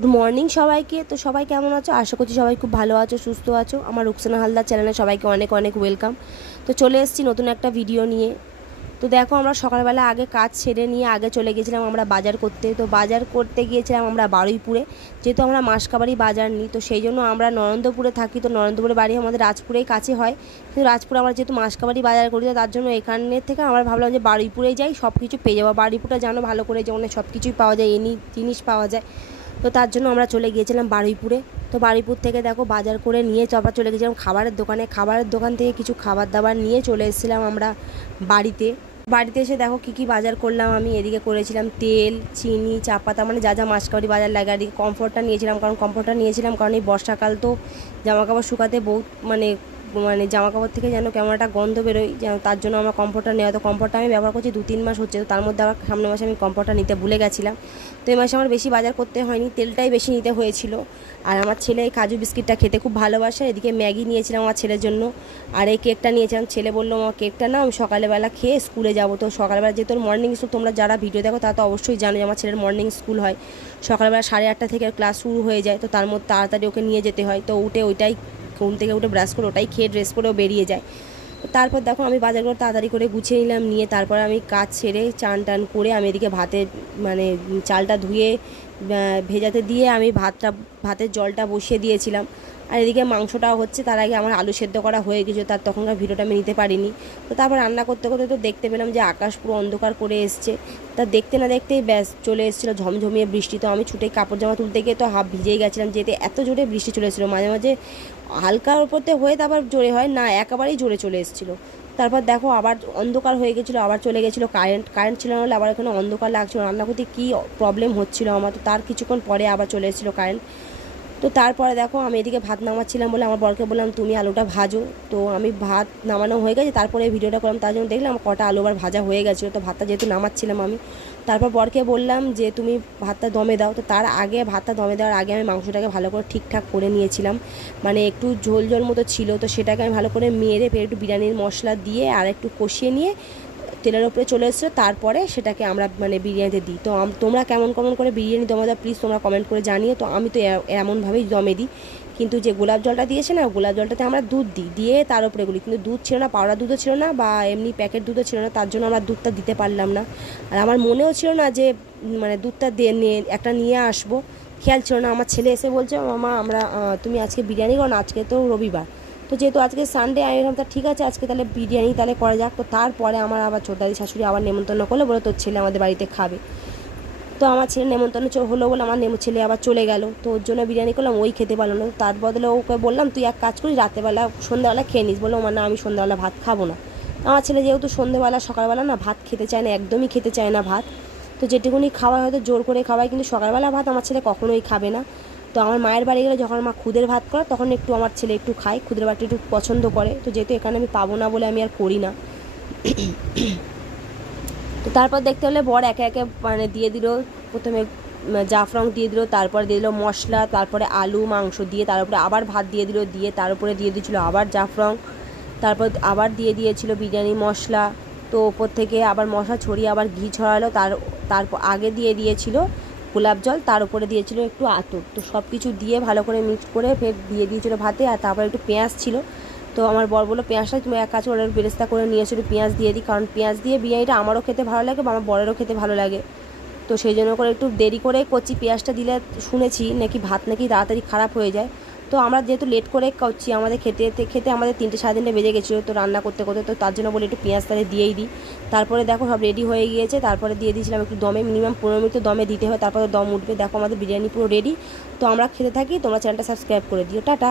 Good morning সবাইকে। তো সবাই কেমন আছো? আশা করছি সবাই খুব ভালো আছো, সুস্থ আছো। আমার রুকসানা হালদার চ্যানেলে সবাইকে অনেক অনেক ওয়েলকাম। তো চলে এসেছি নতুন একটা ভিডিও নিয়ে। তো দেখো, আমরা সকালবেলা আগে কাজ সেরে নিয়ে আগে চলে গেছিলাম আমরা বাজার করতে। তো বাজার করতে গিয়েছিলাম আমরা বারুইপুরে, যেহেতু আমরা মাসকাবারি বাজার নিই। তো সেই জন্য আমরা নরেন্দ্রপুরে থাকি, তো নরেন্দ্রপুরে বাড়ি আমাদের রাজপুরেই কাছে হয়। কিন্তু রাজপুরে আমরা যেহেতু মাসকাবারি বাজার করি, তো তার জন্য এখানের থেকে আমরা ভাবলাম যে বারুইপুরেই যাই, সব কিছু পেয়ে যাবো। বারুইপুরটা জানো ভালো করে, যেমন সব কিছুই পাওয়া যায়, এনি জিনিস পাওয়া যায়। তো তার জন্য আমরা চলে গিয়েছিলাম বারুইপুরে। তো বারুইপুর থেকে দেখো বাজার করে নিয়ে তারপর চলে গেছিলাম খাবারের দোকানে। খাবারের দোকান থেকে কিছু খাবার দাবার নিয়ে চলে এসেছিলাম আমরা বাড়িতে। বাড়িতে এসে দেখো কী কী বাজার করলাম আমি। এদিকে করেছিলাম তেল, চিনি, চা পাতা, মানে যা যা মাসকাবারি বাজার লাগে। আর কমফোর্টটা নিয়েছিলাম, কারণ এই বর্ষাকাল তো জামাকাপড় শুকাতে বহুত মানে মানে জামাকাপড় থেকে যেন কেমন একটা গন্ধ বেরোয়, যেন তার জন্য আমার কমফোর্টটা নেওয়া। তো কমফোর্টটা আমি ব্যবহার করছি 2-3 মাস হচ্ছে। তো তার মধ্যে আবার সামনের মাসে আমি কমফোর্টটা নিতে ভুলে গেছিলাম। তো এই মাসে আমার বেশি বাজার করতে হয়নি, তেলটাই বেশি নিতে হয়েছিল। আর আমার ছেলে এই কাজু বিস্কিটটা খেতে খুব ভালোবাসে। এদিকে ম্যাগি নিয়েছিলাম আমার ছেলের জন্য, আর এই কেকটা নিয়েছিলাম। ছেলে বললো আমার কেকটা না, আমি সকালবেলা খেয়ে স্কুলে যাবো। তো সকালবেলা যেহেতু মর্নিং স্কুল, তোমরা যারা ভিডিও দেখো তারা তো অবশ্যই জানো যে আমার ছেলের মর্নিং স্কুল হয় সকালবেলা 8:30 থেকে ক্লাস শুরু হয়ে যায়। তো তার মধ্যে তাড়াতাড়ি ওকে নিয়ে যেতে হয়। তো উঠে ওইটাই ঘুম থেকে উঠে ব্রাশ করে ওটাই খেয়ে ড্রেস পরেও বেরিয়ে যায়। তো তারপর দেখো আমি বাজারগুলো তাড়াতাড়ি করে গুছিয়ে নিলাম, নিয়ে তারপর আমি কাজ সেরে চান টান করে আমি এদিকে মানে চালটা ধুয়ে ভেজাতে দিয়ে আমি ভাতের জলটা বসিয়ে দিয়েছিলাম। আর এদিকে মাংসটাও হচ্ছে, তার আগে আমার আলু সেদ্ধ করা হয়ে গেছিলো, তার তখনকার ভিডিওটা আমি নিতে পারিনি। তো তারপর রান্না করতে করতে তো দেখতে পেলাম যে আকাশ পুরো অন্ধকার করে এসছে। তা দেখতে না দেখতেই ব্যাস চলে এসেছিলো ঝমঝমিয়ে বৃষ্টি। তো আমি ছুটে কাপড় জামা তুলতে গিয়ে তো হাফ ভিজেই গেছিলাম, যেতে এত জোরে বৃষ্টি চলে এসেছিলো। মাঝে মাঝে হালকার উপরতে হয়ে তারপর জোরে হয় না, একেবারেই জোরে চলে এসেছিলো। তারপর দেখো আবার অন্ধকার হয়ে গেছিলো, আবার চলে গেছিলো কারেন্ট ছিল না হলে আবার এখানে অন্ধকার লাগছিলো। রান্না করতে কী প্রবলেম হচ্ছিলো আমার। তো তার কিছুক্ষণ পরে আবার চলে এসেছিলো কারেন্ট। তো তারপরে দেখো আমি এদিকে ভাত নামাচ্ছিলাম বলে আমার বরকে বললাম তুমি আলুটা ভাজো। তো আমি ভাত নামানো হয়ে গেছে, তারপরে ভিডিওটা করলাম। তার জন্য দেখলাম কটা আলু আবার ভাজা হয়ে গেছিলো। তো ভাতটা যেহেতু নামাচ্ছিলাম আমি, তারপর বরকে বললাম যে তুমি ভাতটা দমে দাও। তো তার আগে ভাতটা দমে দেওয়ার আগে আমি মাংসটাকে ভালো করে ঠিকঠাক করে নিয়েছিলাম, মানে একটু ঝোল ঝোল মতো ছিল। তো সেটাকে আমি ভালো করে মেরে ফের একটু বিরিয়ানির মশলা দিয়ে আর একটু কষিয়ে নিয়ে তেলের ওপরে চলে এসেছিলো। তারপরে সেটাকে আমরা মানে বিরিয়ানিতে দিই। তো তোমরা কেমন কেমন করে বিরিয়ানি দমে দাও প্লিজ তোমরা কমেন্ট করে জানিয়ে। তো আমি তো এমনভাবেই দমে দিই। কিন্তু যে গোলাপ জলটা দিয়েছে না, গোলাপ জলটাতে আমরা দুধ দিই, দিয়ে তার উপরে গুলি। কিন্তু দুধ ছিল না, পাউডার দুধও ছিল না বা এমনি প্যাকেট দুধও ছিল না, তার জন্য আমরা দুধটা দিতে পারলাম না। আর আমার মনেও ছিল না যে মানে দুধটা একটা নিয়ে আসবো, খেয়াল ছিল না। আমার ছেলে এসে বলছে মামা আমরা তুমি আজকে বিরিয়ানি করো না, আজকে তো রবিবার। তো যেহেতু আজকে সানডে আমি বললাম তা ঠিক আছে আজকে তাহলে বিরিয়ানি তাহলে করা যাক। তো তারপরে আমার আবার ছোটদাদি শাশুড়ি আবার নেমন্তন্ন করলো, বলে তোর ছেলে আমাদের বাড়িতে খাবে। তো আমার ছেলে নেমন্তন্ন হলো বলে আমার ছেলে আবার চলে গেল। তো ওর জন্য বিরিয়ানি করলাম, ওই খেতে পারলো না। তার বদলে ওকে বললাম তুই এক কাজ করি রাতেবেলা সন্ধ্যাবেলা খেয়ে নিস। বললো মানে আমি সন্ধ্যাবেলা ভাত খাবো না। আমার ছেলে যেহেতু সন্ধ্যেবেলা সকালবেলা না ভাত খেতে চায় না, একদমই খেতে চায় না ভাত। তো যেটুকুনি খাওয়া হয়তো জোর করে খাওয়ায়, কিন্তু সকালবেলা ভাত আমার ছেলে কখনোই খাবে না। তো আমার মায়ের বাড়ি গেলে যখন মা খুদের ভাত করে তখন একটু আমার ছেলে একটু খায়, খুদের ভাতটা একটু পছন্দ করে। তো যেহেতু এখানে আমি পাবো না বলে আমি আর করি না। তো তারপর দেখতে হলে বর একে একে মানে দিয়ে দিল, প্রথমে জাফরং দিয়ে দিল, তারপর দিয়ে দিল মশলা, তারপরে আলু মাংস দিয়ে তার উপরে আবার ভাত দিয়ে দিল, দিয়ে তার উপরে দিয়ে দিয়েছিলো আবার জাফরং, তারপর আবার দিয়ে দিয়েছিল বিরিয়ানি মশলা। তো ওপর থেকে আবার মশলা ছড়িয়ে আবার ঘি ছড়ালো, তারপর আগে দিয়ে দিয়েছিল গোলাপ জল, তার উপরে দিয়েছিল একটু আতর। তো সব কিছু দিয়ে ভালো করে মিক্স করে ফের দিয়ে দিয়েছিল ভাতে। আর তারপরে একটু পেঁয়াজ ছিল। তো আমার বর বললো পেঁয়াজটা তুমি এক কাজ করে বেরেস্তা করে নিয়ে এসে পেঁয়াজ দিয়ে দিই, কারণ পেঁয়াজ দিয়ে বিরিয়ানিটা আমারও খেতে ভালো লাগে বা আমার বরেরও খেতে ভালো লাগে। তো সেই জন্য করে একটু দেরি করে করছি, পেঁয়াজটা দিলে শুনেছি নাকি ভাত নাকি তাড়াতাড়ি খারাপ হয়ে যায়। তো আমরা যেহেতু লেট করে করছি, আমাদের খেতে খেতে আমাদের 3-3:30 বেজে গেছিলো তো রান্না করতে করতে। তো তার জন্য বলে একটু পেঁয়াজ তাহলে দিয়েই দিই। তারপরে দেখো সব রেডি হয়ে গিয়েছে, তারপরে দিয়ে দিয়েছিলাম একটু দমে, মিনিমাম 15 মিনিট তো দমে দিতে হয়, তারপরে দম উঠবে। দেখো আমাদের বিরিয়ানি পুরো রেডি। তো আমরা খেতে থাকি, তোমরা চ্যানেলটা সাবস্ক্রাইব করে দিও। টাটা।